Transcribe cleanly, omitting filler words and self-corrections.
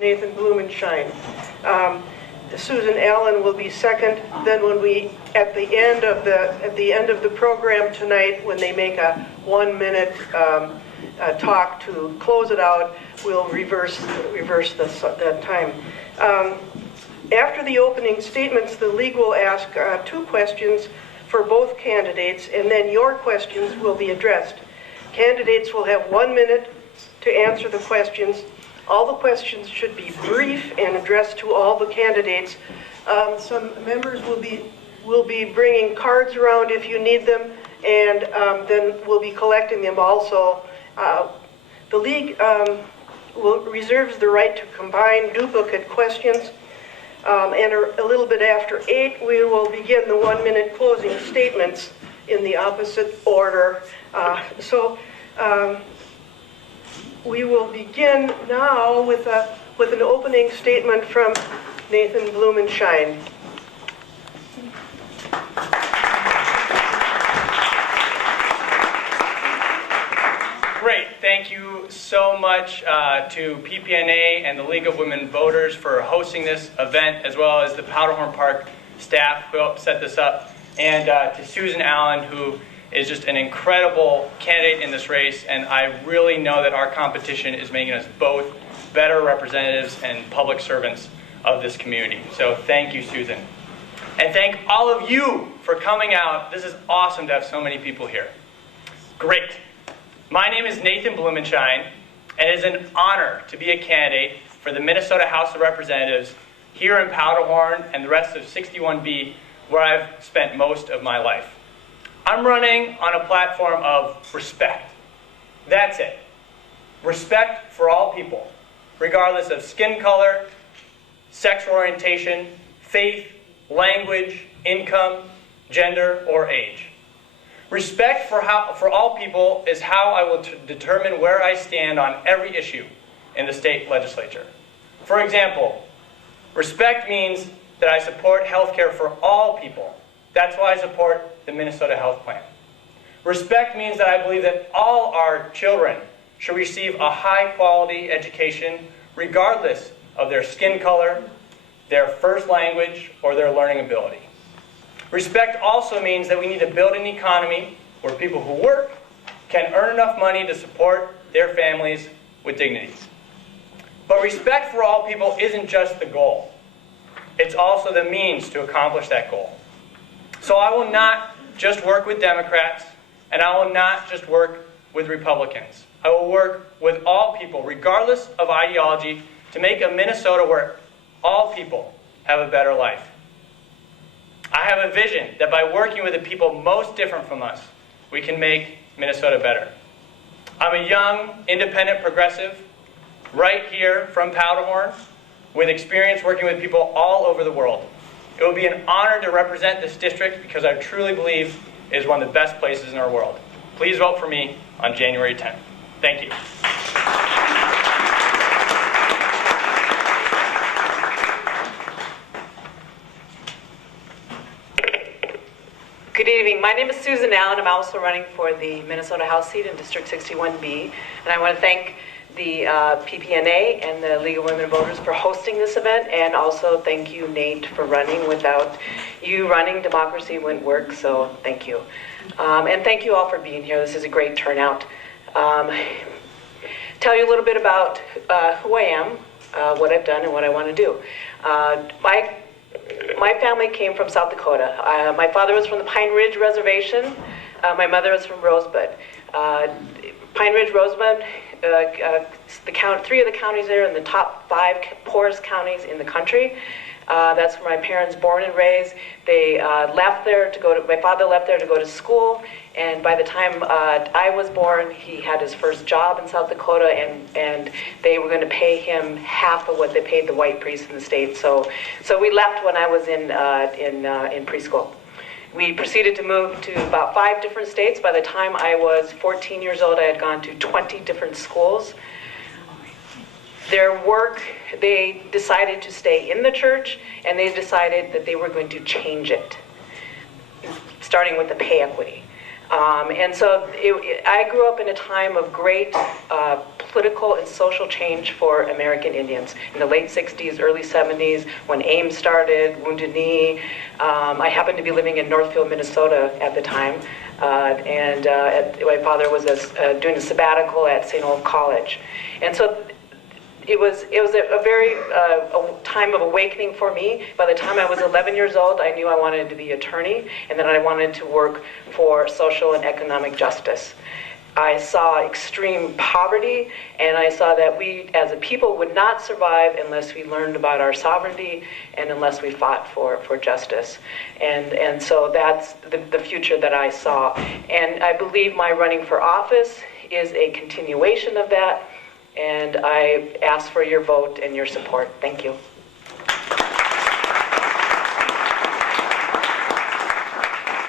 Nathan Blumenshine. Susan Allen will be second. Then when we, at the end of the program tonight, when they make a 1-minute talk to close it out, we'll reverse that time. After the opening statements, the league will ask 2 questions for both candidates, and then your questions will be addressed. Candidates will have 1 minute to answer the questions. All the questions should be brief and addressed to all the candidates. Some members will be bringing cards around if you need them, and then we'll be collecting them also. The league reserves the right to combine duplicate questions. And a little bit after 8, we will begin the 1-minute closing statements in the opposite order. We will begin now with an opening statement from Nathan Blumenshine. Great. Thank you so much to PPNA and the League of Women Voters for hosting this event, as well as the Powderhorn Park staff who helped set this up, and to Susan Allen, who is just an incredible candidate in this race, and I really know that our competition is making us both better representatives and public servants of this community. So thank you, Susan. And thank all of you for coming out. This is awesome to have so many people here. Great. My name is Nathan Blumenshine, and it is an honor to be a candidate for the Minnesota House of Representatives here in Powderhorn and the rest of 61B, where I've spent most of my life. I'm running on a platform of respect. That's it. Respect for all people, regardless of skin color, sexual orientation, faith, language, income, gender, or age. Respect for all people is how I will determine where I stand on every issue in the state legislature. For example, respect means that I support health care for all people. That's why I support the Minnesota Health Plan. Respect means that I believe that all our children should receive a high-quality education regardless of their skin color, their first language, or their learning ability. Respect also means that we need to build an economy where people who work can earn enough money to support their families with dignity. But respect for all people isn't just the goal. It's also the means to accomplish that goal. So I will not just work with Democrats, and I will not just work with Republicans. I will work with all people, regardless of ideology, to make a Minnesota where all people have a better life. I have a vision that by working with the people most different from us, we can make Minnesota better. I'm a young, independent progressive, right here from Powderhorn, with experience working with people all over the world. It will be an honor to represent this district because I truly believe it is one of the best places in our world. Please vote for me on January 10th. Thank you. Good evening. My name is Susan Allen. I'm also running for the Minnesota House seat in District 61B. And I want to thank the PPNA and the League of Women Voters for hosting this event, and also thank you, Nate, for running. Without you running, democracy wouldn't work, so thank you. And thank you all for being here. This is a great turnout. Tell you a little bit about who I am, what I've done, and what I want to do. My family came from South Dakota. My father was from the Pine Ridge Reservation. My mother was from Rosebud. Pine Ridge, Rosebud, three of the counties there in the top 5 poorest counties in the country. That's where my parents born and raised. They left there to go to, my father left there to go to school, and by the time I was born, he had his first job in South Dakota, and they were going to pay him half of what they paid the white priests in the state. So we left when I was in preschool. We proceeded to move to about 5 different states. By the time I was 14 years old, I had gone to 20 different schools. Their work, they decided to stay in the church, and they decided that they were going to change it, starting with the pay equity. And so I grew up in a time of great political and social change for American Indians in the late 60s, early 70s, when AIM started, Wounded Knee. I happened to be living in Northfield, Minnesota at the time, and my father was doing a sabbatical at St. Olaf College. And so it was a very a time of awakening for me. By the time I was 11 years old, I knew I wanted to be an attorney, and then I wanted to work for social and economic justice. I saw extreme poverty, and I saw that we as a people would not survive unless we learned about our sovereignty and unless we fought for justice. And so that's the future that I saw. And I believe my running for office is a continuation of that, and I ask for your vote and your support. Thank you.